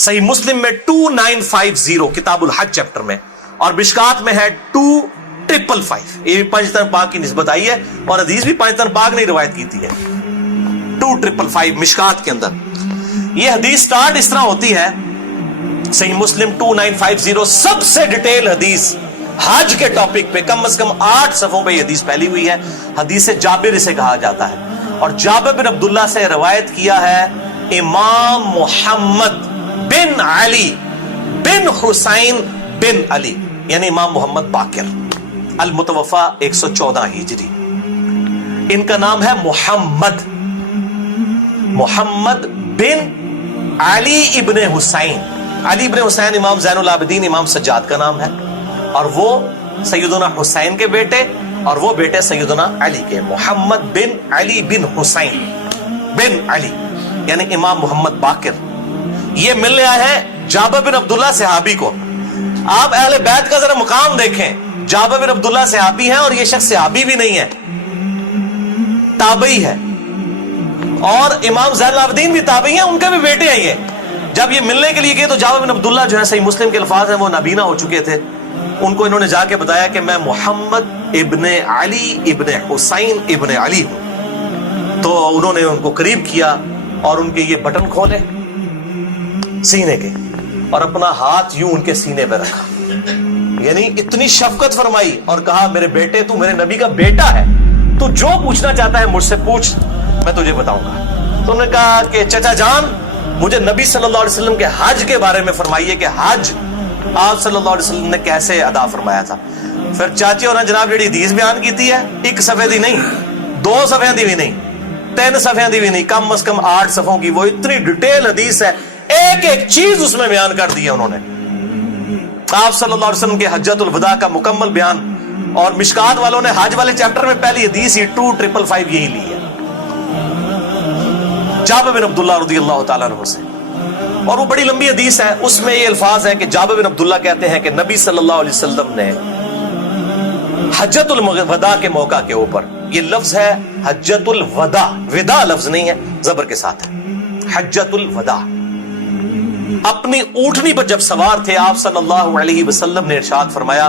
صحیح مسلم میں 2950 کتاب الحج چیپٹر میں, اور مشکات میں ہے 2555. یہ بھی پنجتن پاک کی نسبت آئی ہے, اور حدیث بھی پنجتن پاک نے روایت کی ہے. 2555 مشکات کے اندر یہ حدیث سٹارٹ اس طرح ہوتی ہے. صحیح مسلم 2950 سب سے ڈیٹیل حدیث حج کے ٹاپک پہ کم از کم 8 صفحوں پہ یہ حدیث پھیلی ہوئی ہے. حدیث جابر اسے کہا جاتا ہے, اور جابر بن عبداللہ سے روایت کیا ہے امام محمد بن علی بن حسین بن علی, یعنی امام محمد باقر المتوفا 114 ہجری. ان کا نام ہے محمد بن علی ابن حسین. علی ابن حسین امام زین العابدین امام سجاد کا نام ہے, اور وہ سیدنا حسین کے بیٹے, اور وہ بیٹے سیدنا علی کے. محمد بن علی بن حسین بن علی یعنی امام محمد باقر. یہ ملنے آئے ہیں جابر بن عبداللہ صحابی کو. آپ اہل بیت کا ذرا مقام دیکھیں. جابر بن عبداللہ صحابی ہیں, اور یہ شخص صحابی بھی نہیں ہے, تابعی ہے, اور امام زین العابدین بھی تابعی ہیں, ان کے بھی بیٹے ہیں. یہ جب یہ ملنے کے لیے گئے تو جابر بن عبداللہ جو ہے, صحیح مسلم کے الفاظ ہیں, وہ نابینا ہو چکے تھے. ان کو انہوں نے جا کے بتایا کہ میں محمد ابن علی ابن حسین ابن علی ہوں. تو انہوں نے ان کو قریب کیا اور ان کے یہ بٹن کھولے سینے کے, اور اپنا ہاتھ یوں ان کے سینے پہ رکھا, یعنی اتنی شفقت فرمائی, اور کہا میرے بیٹے تو میرے نبی کا بیٹا ہے, تو جو پوچھنا چاہتا ہے مجھ سے پوچھ, میں تجھے بتاؤں گا. تو انہوں نے کہا کہ چچا جان مجھے نبی صلی اللہ علیہ وسلم کے حج کے بارے میں فرمائیے کہ حج آپ صلی اللہ علیہ وسلم نے کیسے ادا فرمایا تھا. پھر چاچی اور جناب جڑی حدیث بیان کیتی ہے, ایک صفحے دی نہیں, 2 صفحے دی بھی نہیں, 3 صفحے دی بھی نہیں, کم از کم 8 صفحوں کی وہ اتنی ڈیٹیل حدیث ہے, ایک ایک چیز اس میں بیان کر دی ہے انہوں نے. آپ صلی اللہ علیہ وسلم کے حجۃ الوداع کا مکمل بیان, اور مشکات والوں نے حج والے چیپٹر میں پہلی حدیث ہی 2555 یہی لی ہے جابر بن عبداللہ رضی اللہ تعالیٰ عنہ سے. اور وہ بڑی لمبی حدیث ہے, اس میں یہ الفاظ ہیں کہ جابر بن عبداللہ کہتے ہیں کہ نبی صلی اللہ علیہ وسلم نے حجۃ الوداع کے موقع کے اوپر, یہ لفظ ہے حجۃ الوداع, ودا لفظ نہیں ہے, زبر کے ساتھ ہے, حجۃ الوداع. اپنی اونٹنی پر جب سوار تھے آپ صلی اللہ علیہ وسلم نے ارشاد فرمایا,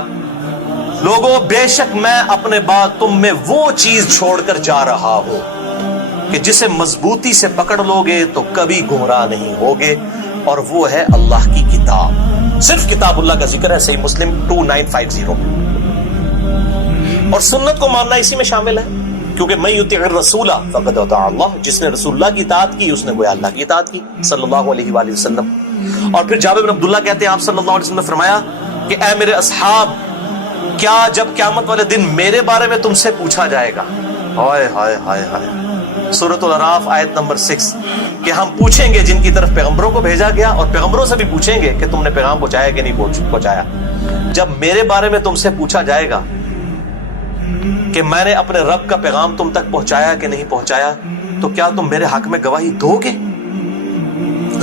لوگوں بے شک میں اپنے بعد تم میں وہ چیز چھوڑ کر جا رہا ہوں کہ جسے مضبوطی سے پکڑ لو گے تو کبھی گمراہ نہیں ہوگے, اور وہ ہے اللہ کی کتاب. صرف کتاب اللہ کا ذکر ہے صحیح مسلم 2950 میں. اور سنت کو ماننا اسی میں شامل ہے, کیونکہ من یطیع الرسول فقد اطاع اللہ, جس نے رسول اللہ کی اطاعت کی اس نے گویا اللہ کی اطاعت کی صلی اللہ علیہ وآلہ وسلم. اور پھر جابر بن عبداللہ کہتے ہیں آپ صلی اللہ علیہ وسلم نے فرمایا کہ اے میرے اصحاب, کیا جب قیامت والے دن میرے بارے میں تم سے پوچھا جائے گا, ہائے ہائے ہائے ہائے, سورۃ الاعراف آیت نمبر 6, کہ ہم پوچھیں گے جن کی طرف پیغمبروں کو بھیجا گیا, اور پیغمبروں سے بھی پوچھیں گے کہ تم نے پیغام پہنچایا کہ نہیں پہنچایا. جب میرے بارے میں تم سے پوچھا جائے گا کہ میں نے اپنے رب کا پیغام تم تک پہنچایا کہ نہیں پہنچایا, تو کیا تم میرے حق میں گواہی دو گے؟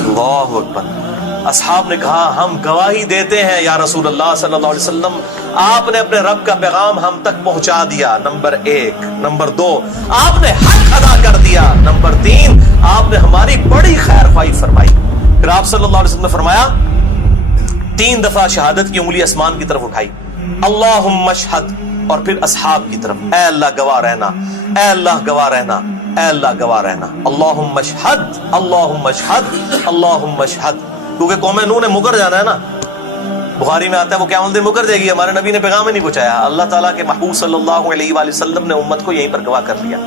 اللہ اکبر. اصحاب نے کہا ہم گواہی دیتے ہیں یا رسول اللہ صلی اللہ علیہ وسلم, آپ نے اپنے رب کا پیغام ہم تک پہنچا دیا, نمبر 1. نمبر 2, آپ نے حق ادا کر دیا. نمبر 3, آپ نے ہماری بڑی خیر خواہی فرمائی. پھر آپ صلی اللہ علیہ وسلم نے فرمایا, 3 دفعہ شہادت کی انگلی آسمان کی طرف اٹھائی, اللہم اشہد, اور پھر اصحاب کی طرف, اے اللہ گواہ رہنا, اے اللہ گواہ رہنا, اے اللہ گواہ رہنا, اللہم اشہد, اللہم اشہد, اللہم اشہد. کیونکہ قوم نوح نے مکر جانا ہے نا, بخاری میں آتا ہے وہ قیامت دن مکر جائے گی, ہمارے نبی نے پیغام ہی نہیں پہنچایا. اللہ تعالیٰ کے محبوب صلی اللہ علیہ وآلہ وسلم نے امت کو یہیں پر گواہ کر لیا.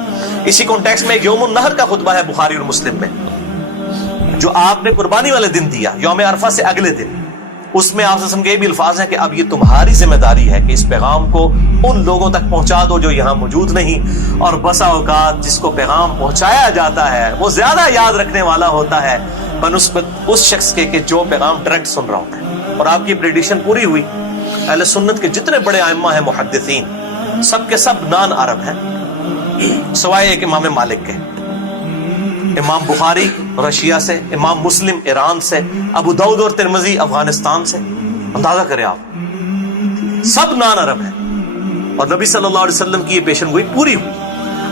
اسی کانٹیکسٹ میں ایک یوم النحر کا خطبہ ہے بخاری اور مسلم میں, جو آپ نے قربانی والے دن دیا, یوم عرفہ سے اگلے دن. اس میں آپ سے کے یہ بھی الفاظ ہیں کہ اب یہ تمہاری ذمہ داری ہے کہ اس پیغام کو ان لوگوں تک پہنچا دو جو یہاں موجود نہیں. اور بسا اوقات جس کو پیغام پہنچایا جاتا ہے وہ زیادہ یاد رکھنے والا ہوتا ہے بنسبت اس شخص کے کہ جو پیغام ڈائریکٹ سن رہا ہوتا ہے. اور آپ کی پریڈکشن پوری ہوئی. اہل سنت کے جتنے بڑے ائمہ ہیں محدثین, سب کے سب نان عرب ہیں سوائے ایک امام مالک کے. امام بخاری رشیا سے, امام مسلم ایران سے, ابو داؤد اور ترمذی افغانستان سے. اندازہ کریں آپ, سب نان عرب ہیں. اور نبی صلی اللہ علیہ وسلم کی یہ پیشن گوئی پوری ہوئی.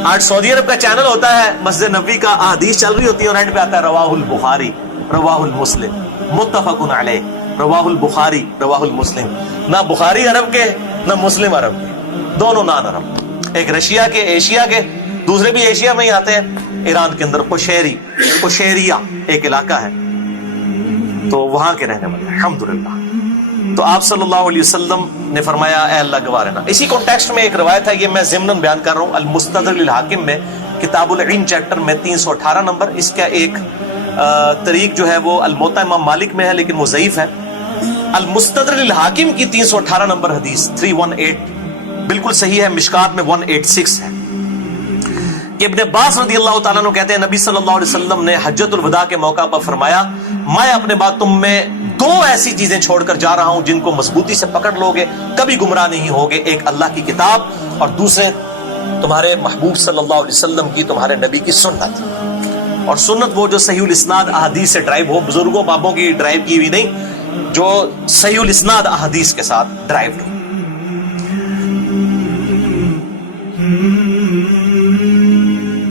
آج سعودی عرب کا چینل ہوتا ہے, مسجد نبوی کا احادیث چل رہی ہوتی ہے, اور اینڈ پہ آتا ہے رواہ البخاری, رواہ المسلم. متفقن علیہ رواہ البخاری رواہ المسلم. نہ بخاری عرب کے نہ مسلم عرب کے، دونوں نان عرب، ایک رشیا کے، ایشیا کے، دوسرے بھی ایشیا میں ہی آتے ہیں، ایران کے اندر قشیریہ ایک علاقہ ہے، تو وہاں کے رہنے والے الحمدللہ. تو آپ صلی اللہ علیہ وسلم نے فرمایا اے اللہ گواہ رہنا. اسی کانٹیکسٹ میں ایک روایت ہے، یہ میں ضمناً بیان کر رہا ہوں، المستدرک للحاکم میں کتاب العلم چیپٹر میں 318 نمبر. اس کا ایک طریق جو ہے وہ الموطا امام مالک میں ہے لیکن وہ ضعیف ہے. المستدرک للحاکم کی 318 نمبر حدیث 318 بالکل صحیح ہے، مشکات میں 186 ہے کہ ابن عباس رضی اللہ تعالیٰ عنہ کہتے ہیں نبی صلی اللہ علیہ وسلم نے حجۃ الوداع کے موقع پر فرمایا میں اپنے بعد تم میں دو ایسی چیزیں چھوڑ کر جا رہا ہوں جن کو مضبوطی سے پکڑ لوگے کبھی گمراہ نہیں ہوگے. ایک اللہ کی کتاب اور دوسرے تمہارے محبوب صلی اللہ علیہ وسلم کی، تمہارے نبی کی سنت. اور سنت وہ جو صحیح الاسناد احادیث سے ڈرائیو ہو، بزرگوں بابوں کی ڈرائیو کی ہوئی نہیں، جو صحیح الاسناد احادیث کے ساتھ ڈرائیو ہو.